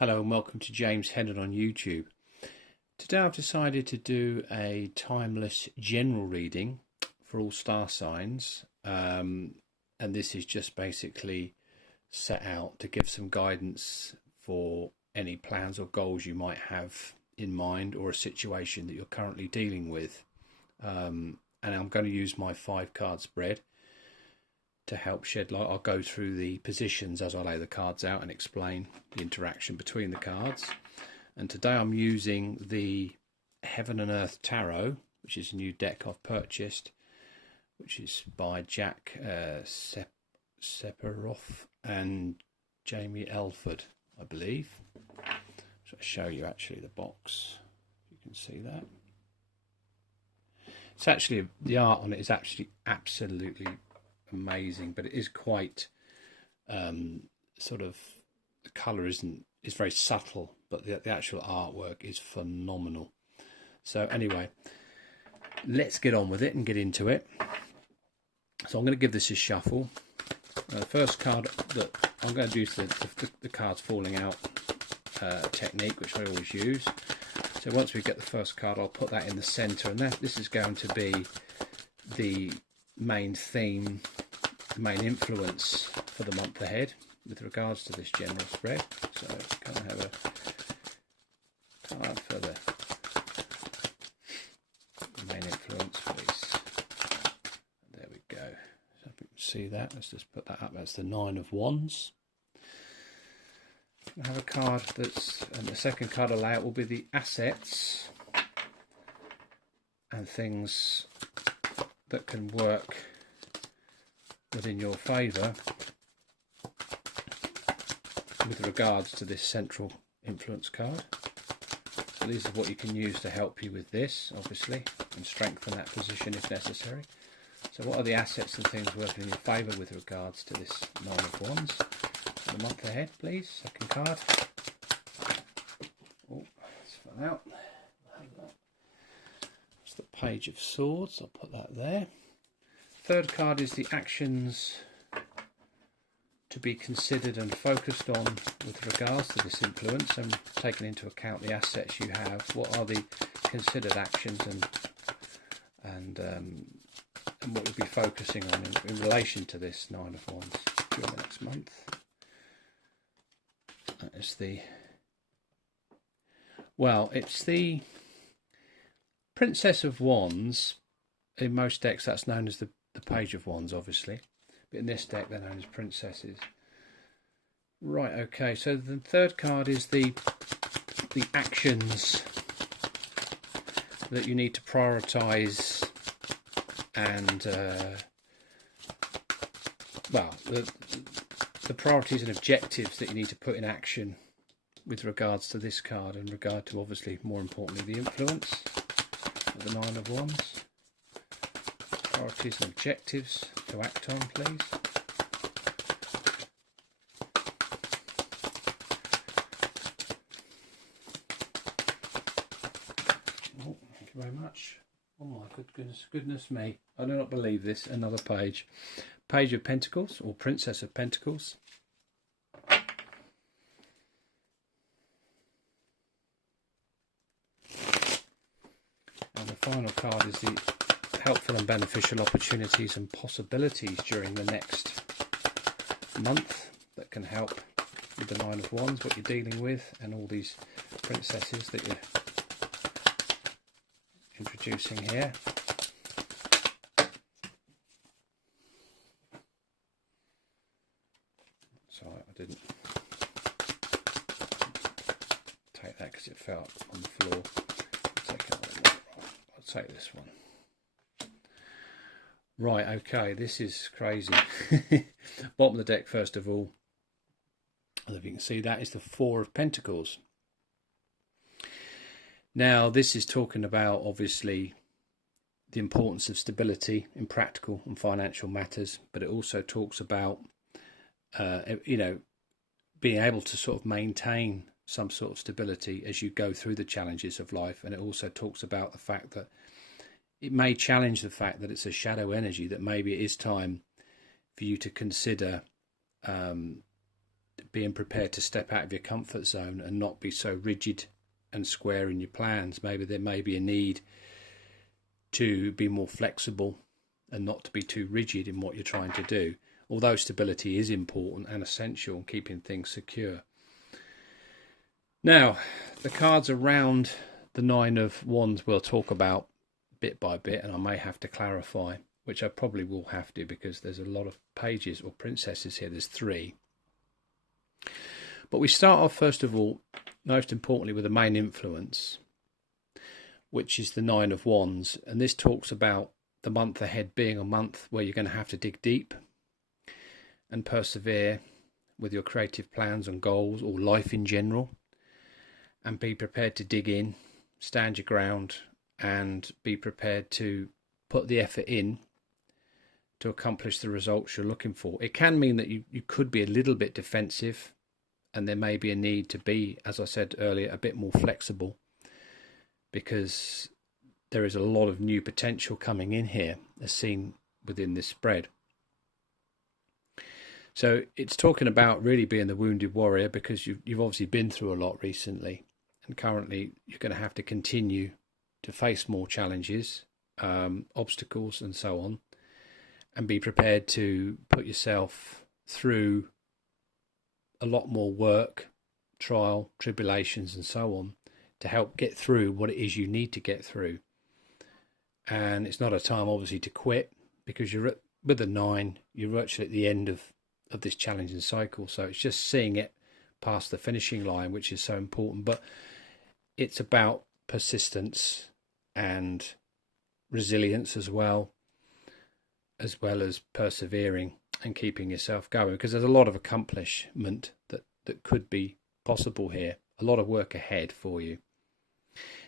Hello and welcome to James Hennon on YouTube. Today I've decided to do a timeless general reading for all star signs, and this is just basically set out to give some guidance for any plans or goals you might have in mind, or a situation that you're currently dealing with. And I'm going to use my 5 card spread to help shed light. I'll go through the positions as I lay the cards out and explain the interaction between the cards. And today I'm using the Heaven and Earth Tarot, which is a new deck I've purchased, which is by Jack Sephiroth and Jamie Elford, I believe. So I'll show you actually the box. You can see that. It's actually, the art on it is actually absolutely amazing, but it is quite sort of, the colour is very subtle, but the actual artwork is phenomenal. So anyway, let's get on with it and get into it. So I'm going to give this a shuffle. The first card that I'm going to do is the cards falling out technique, which I always use. So once we get the first card, I'll put that in the centre, and this is going to be the main theme, the main influence for the month ahead with regards to this general spread. So can I have a card for the main influence, please? There we go. So if you can see that, let's just put that up. That's the 9 of Wands. I have a card that's, and the second card I'll lay out will be the assets and things that can work within your favour with regards to this central influence card. So these are what you can use to help you with this, obviously, and strengthen that position if necessary. So what are the assets and things working in your favour with regards to this 9 of Wands for the month ahead, please? Second card. Oh, let's find out. It's the Page of Swords. I'll put that there. Third card is the actions to be considered and focused on with regards to this influence, and taking into account the assets you have. What are the considered actions and what you'll be focusing on in relation to this 9 of Wands during the next month? That is the, well, it's the Princess of Wands. In most decks that's known as the Page of Wands, obviously, but in this deck they're known as princesses. Right, okay, so the third card is the actions that you need to prioritise, and well, the priorities and objectives that you need to put in action with regards to this card, in regard to, obviously, more importantly, the influence of the 9 of Wands. Priorities and objectives to act on, please. Oh, thank you very much. Oh my goodness me. I do not believe this. Another page. Page of Pentacles, or Princess of Pentacles. And the final card is the helpful and beneficial opportunities and possibilities during the next month that can help with the 9 of Wands, what you're dealing with, and all these princesses that you're introducing here. Sorry, I didn't take that because it fell on the floor. I'll take this one. Right, okay, this is crazy. Bottom of the deck, first of all, if you can see, that is the 4 of Pentacles. Now, this is talking about, obviously, the importance of stability in practical and financial matters, but it also talks about, you know, being able to sort of maintain some sort of stability as you go through the challenges of life. And it also talks about the fact that it may challenge the fact that it's a shadow energy, that maybe it is time for you to consider being prepared to step out of your comfort zone and not be so rigid and square in your plans. Maybe there may be a need to be more flexible and not to be too rigid in what you're trying to do, although stability is important and essential in keeping things secure. Now, the cards around the Nine of Wands we'll talk about bit by bit, and I may have to clarify, which I probably will have to because there's a lot of pages or princesses here. There's 3. But we start off, first of all, most importantly, with the main influence, which is the Nine of Wands. And this talks about the month ahead being a month where you're going to have to dig deep and persevere with your creative plans and goals, or life in general, and be prepared to dig in, stand your ground, and be prepared to put the effort in to accomplish the results you're looking for. It can mean that you could be a little bit defensive, and there may be a need to be, as I said earlier, a bit more flexible, because there is a lot of new potential coming in here, as seen within this spread. So it's talking about really being the wounded warrior, because you've obviously been through a lot recently, and currently you're going to have to continue to face more challenges, obstacles and so on, and be prepared to put yourself through a lot more work, trial, tribulations and so on, to help get through what it is you need to get through. And it's not a time obviously to quit, because you're with the 9, you're virtually at the end of this challenging cycle. So it's just seeing it past the finishing line, which is so important. But it's about persistence and resilience as well as persevering and keeping yourself going, because there's a lot of accomplishment that could be possible here, a lot of work ahead for you.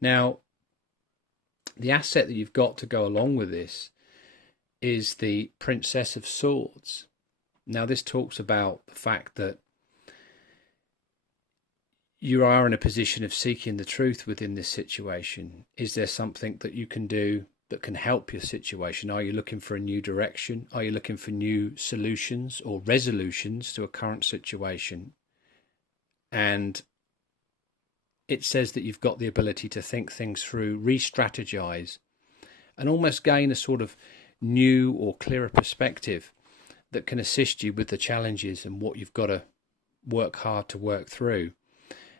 Now, the asset that you've got to go along with this is the Princess of Swords. Now, this talks about the fact that you are in a position of seeking the truth within this situation. Is there something that you can do that can help your situation? Are you looking for a new direction? Are you looking for new solutions or resolutions to a current situation? And it says that you've got the ability to think things through, re-strategize, and almost gain a sort of new or clearer perspective that can assist you with the challenges and what you've got to work hard to work through.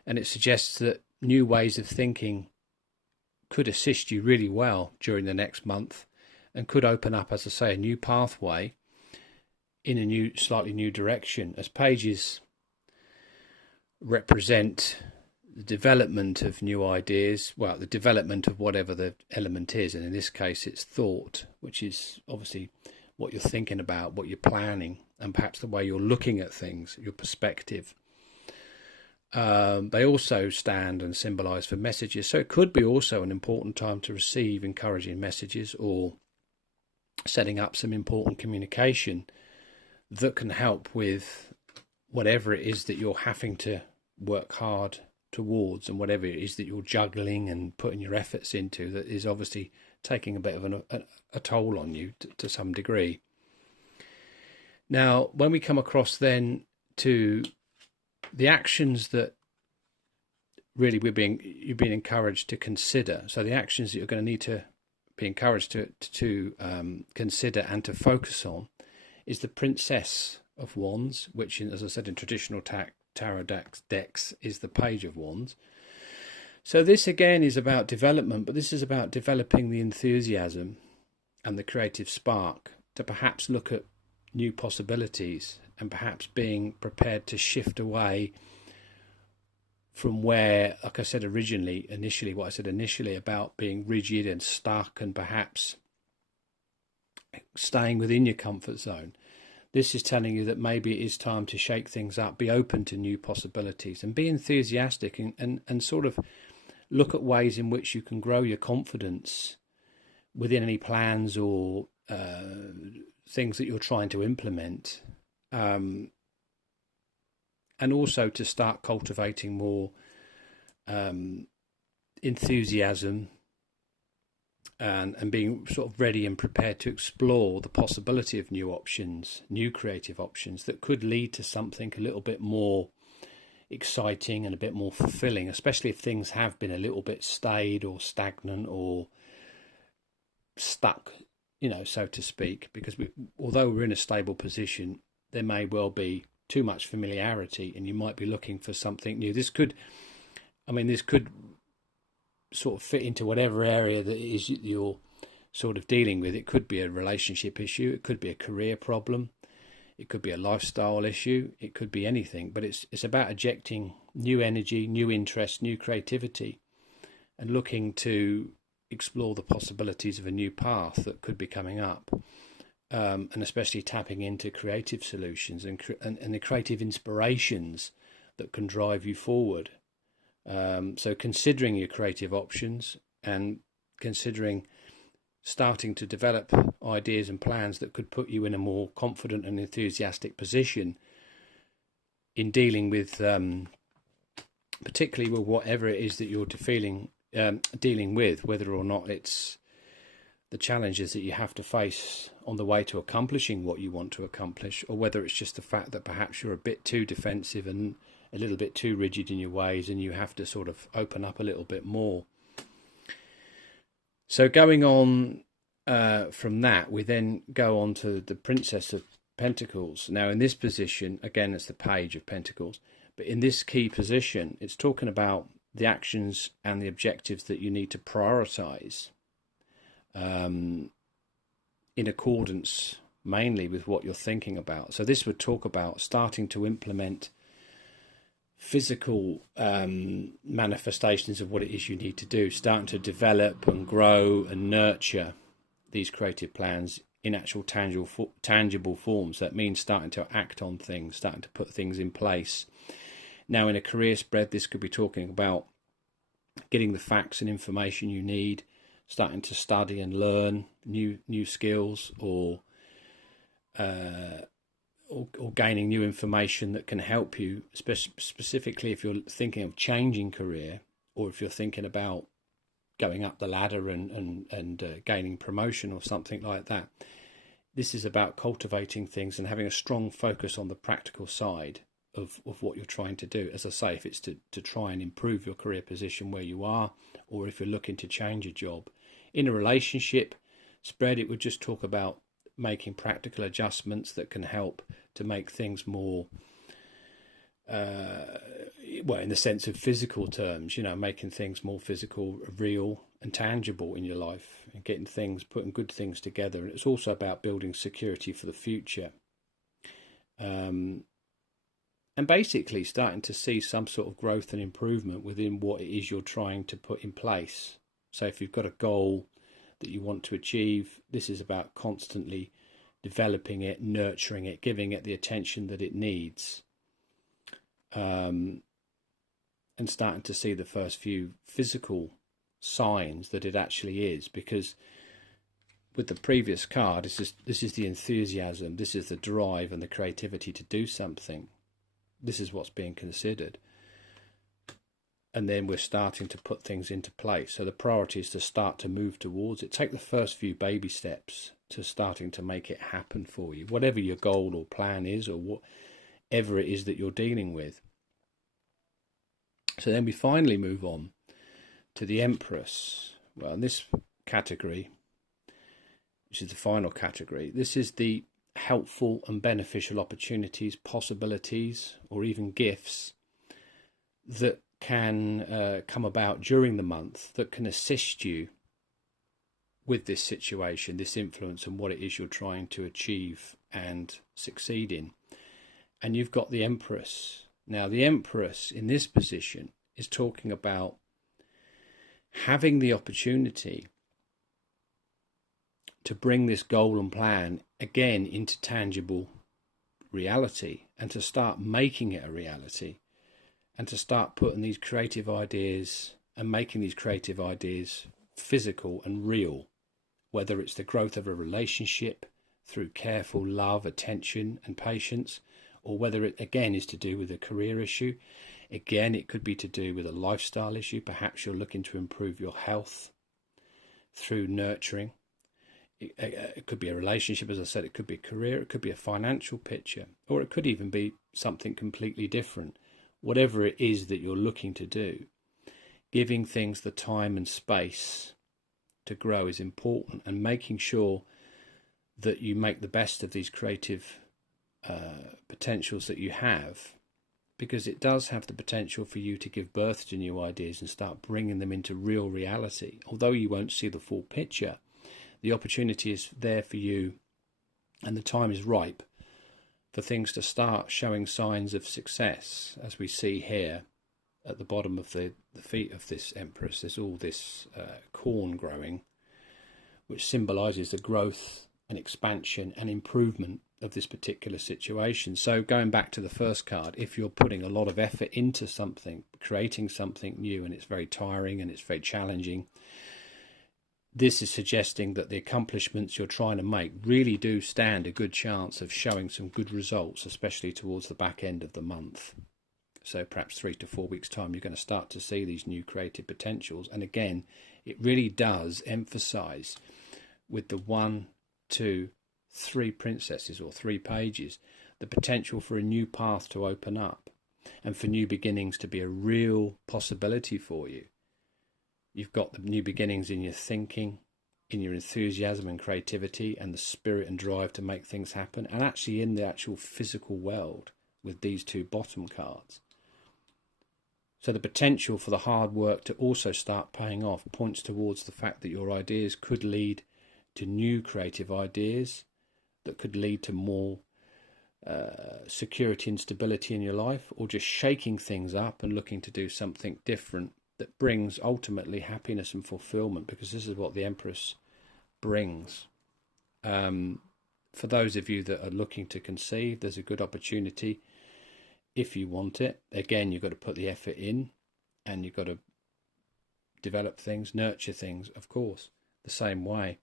And it suggests that new ways of thinking could assist you really well during the next month, and could open up, as I say, a new pathway in a slightly new direction, as pages represent the development of new ideas, well, the development of whatever the element is, and in this case it's thought, which is obviously what you're thinking about, what you're planning, and perhaps the way you're looking at things, your perspective. They also stand and symbolize for messages, so it could be also an important time to receive encouraging messages, or setting up some important communication that can help with whatever it is that you're having to work hard towards, and whatever it is that you're juggling and putting your efforts into, that is obviously taking a bit of a toll on you to some degree. Now, when we come across then to the actions that really you've been encouraged to consider, so the actions that you're going to need to be encouraged to consider and to focus on, is the Princess of Wands, which, as I said, in traditional tarot decks is the Page of Wands. So this again is about development, but this is about developing the enthusiasm and the creative spark to perhaps look at new possibilities, and perhaps being prepared to shift away from where, like I said initially about being rigid and stuck, and perhaps staying within your comfort zone. This is telling you that maybe it is time to shake things up, be open to new possibilities, and be enthusiastic, and sort of look at ways in which you can grow your confidence within any plans or things that you're trying to implement. And also to start cultivating more enthusiasm and being sort of ready and prepared to explore the possibility of new options, new creative options that could lead to something a little bit more exciting and a bit more fulfilling, especially if things have been a little bit staid or stagnant or stuck, so to speak, because although we're in a stable position, there may well be too much familiarity and you might be looking for something new. This could sort of fit into whatever area that it is you're sort of dealing with. It could be a relationship issue, it could be a career problem, it could be a lifestyle issue, it could be anything, but it's about ejecting new energy, new interest, new creativity, and looking to explore the possibilities of a new path that could be coming up, and especially tapping into creative solutions and the creative inspirations that can drive you forward. So considering your creative options and considering starting to develop ideas and plans that could put you in a more confident and enthusiastic position in dealing with, particularly with whatever it is that you're dealing with, whether or not it's the challenges that you have to face on the way to accomplishing what you want to accomplish, or whether it's just the fact that perhaps you're a bit too defensive and a little bit too rigid in your ways and you have to sort of open up a little bit more. So going on from that, we then go on to the Princess of Pentacles. Now in this position, again, it's the Page of Pentacles, but in this key position, it's talking about the actions and the objectives that you need to prioritize in accordance mainly with what you're thinking about. So this would talk about starting to implement physical manifestations of what it is you need to do, starting to develop and grow and nurture these creative plans in actual tangible forms. That means starting to act on things, starting to put things in place. Now in a career spread, this could be talking about getting the facts and information you need, starting to study and learn new skills, or gaining new information that can help you, specifically if you're thinking of changing career, or if you're thinking about going up the ladder and gaining promotion or something like that. This is about cultivating things and having a strong focus on the practical side of what you're trying to do. As I say, if it's to try and improve your career position where you are, or if you're looking to change a job. In a relationship spread, it would just talk about making practical adjustments that can help to make things more, in the sense of physical terms, making things more physical, real and tangible in your life, and putting good things together. And it's also about building security for the future. And basically starting to see some sort of growth and improvement within what it is you're trying to put in place. So if you've got a goal that you want to achieve, this is about constantly developing it, nurturing it, giving it the attention that it needs, and starting to see the first few physical signs that it actually is. Because with the previous card, this is the enthusiasm, this is the drive and the creativity to do something. This is what's being considered. And then we're starting to put things into place. So the priority is to start to move towards it. Take the first few baby steps to starting to make it happen for you, whatever your goal or plan is, or whatever it is that you're dealing with. So then we finally move on to the Empress. Well, in this category, which is the final category, this is the helpful and beneficial opportunities, possibilities, or even gifts that can come about during the month that can assist you with this situation, this influence, and what it is you're trying to achieve and succeed in. And you've got the Empress. Now, the Empress in this position is talking about having the opportunity to bring this goal and plan again into tangible reality, and to start making it a reality, and to start putting these creative ideas and making these creative ideas physical and real, whether it's the growth of a relationship through careful love, attention and patience, or whether it again is to do with a career issue. Again, it could be to do with a lifestyle issue. Perhaps you're looking to improve your health, through nurturing. It could be a relationship, as I said, it could be a career, it could be a financial picture, or it could even be something completely different. Whatever it is that you're looking to do, giving things the time and space to grow is important, and making sure that you make the best of these creative potentials that you have, because it does have the potential for you to give birth to new ideas and start bringing them into real reality. Although you won't see the full picture, the opportunity is there for you, and the time is ripe for things to start showing signs of success. As we see here at the bottom of the feet of this Empress, there's all this corn growing, which symbolises the growth and expansion and improvement of this particular situation. So going back to the first card, if you're putting a lot of effort into something, creating something new, and it's very tiring and it's very challenging, this is suggesting that the accomplishments you're trying to make really do stand a good chance of showing some good results, especially towards the back end of the month. So perhaps 3 to 4 weeks' time, you're going to start to see these new creative potentials. And again, it really does emphasize with the 1, 2, 3 princesses, or 3 pages, the potential for a new path to open up and for new beginnings to be a real possibility for you. You've got the new beginnings in your thinking, in your enthusiasm and creativity, and the spirit and drive to make things happen, and actually in the actual physical world with these 2 bottom cards. So the potential for the hard work to also start paying off points towards the fact that your ideas could lead to new creative ideas that could lead to more security and stability in your life, or just shaking things up and looking to do something different that brings ultimately happiness and fulfillment, because this is what the Empress brings. For those of you that are looking to conceive, there's a good opportunity if you want it. Again, you've got to put the effort in, and you've got to develop things, nurture things, of course, the same way.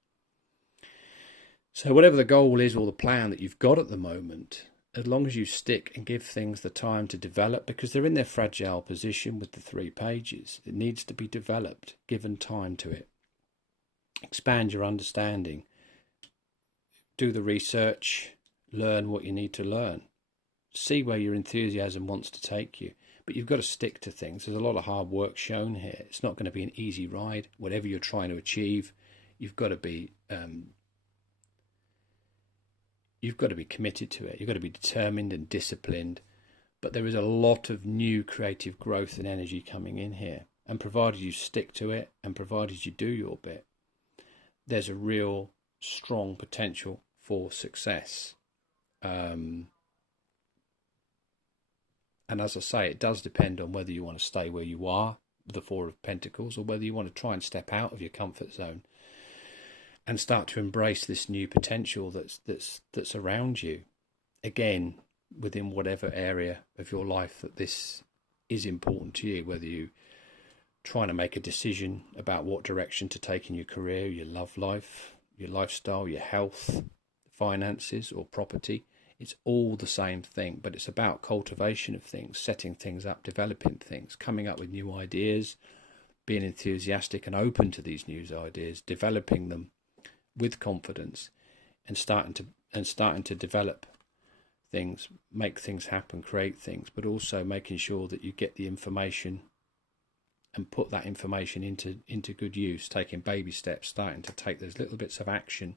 So whatever the goal is or the plan that you've got at the moment, as long as you stick and give things the time to develop, because they're in their fragile position with the 3 pages, it needs to be developed, given time to it. Expand your understanding, do the research, learn what you need to learn, see where your enthusiasm wants to take you. But you've got to stick to things. There's a lot of hard work shown here. It's not going to be an easy ride. Whatever you're trying to achieve, you've got to be committed to it. You've got to be determined and disciplined. But there is a lot of new creative growth and energy coming in here. And provided you stick to it, and provided you do your bit, there's a real strong potential for success. And as I say, it does depend on whether you want to stay where you are with the 4 of Pentacles, or whether you want to try and step out of your comfort zone and start to embrace this new potential that's around you. Again, within whatever area of your life that this is important to you, whether you're trying to make a decision about what direction to take in your career, your love life, your lifestyle, your health, finances, or property. It's all the same thing, but it's about cultivation of things, setting things up, developing things, coming up with new ideas, being enthusiastic and open to these new ideas, developing them with confidence, and starting to develop things, make things happen, create things, but also making sure that you get the information and put that information into good use, taking baby steps, starting to take those little bits of action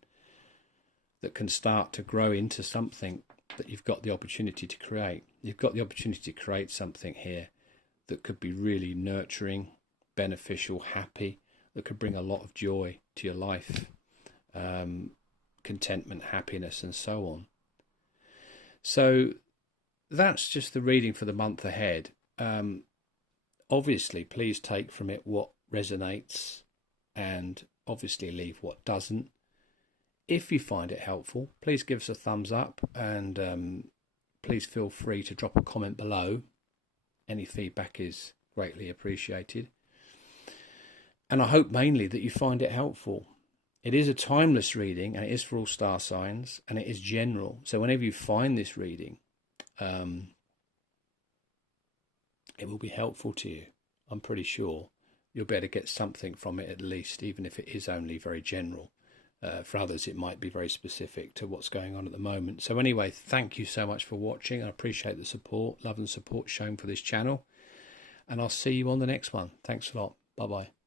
that can start to grow into something that you've got the opportunity to create. You've got the opportunity to create something here that could be really nurturing, beneficial, happy, that could bring a lot of joy to your life, contentment, happiness, and so on. So that's just the reading for the month ahead. Obviously, please take from it what resonates, and obviously leave what doesn't. If you find it helpful, please give us a thumbs up, and please feel free to drop a comment below. Any feedback is greatly appreciated. And I hope mainly that you find it helpful. It is a timeless reading, and it is for all star signs, and it is general. So whenever you find this reading, it will be helpful to you, I'm pretty sure. you'll be able to get something from it at least, even if it is only very general. For others, it might be very specific to what's going on at the moment. So anyway, thank you so much for watching. I appreciate the support, love and support shown for this channel. And I'll see you on the next one. Thanks a lot. Bye-bye.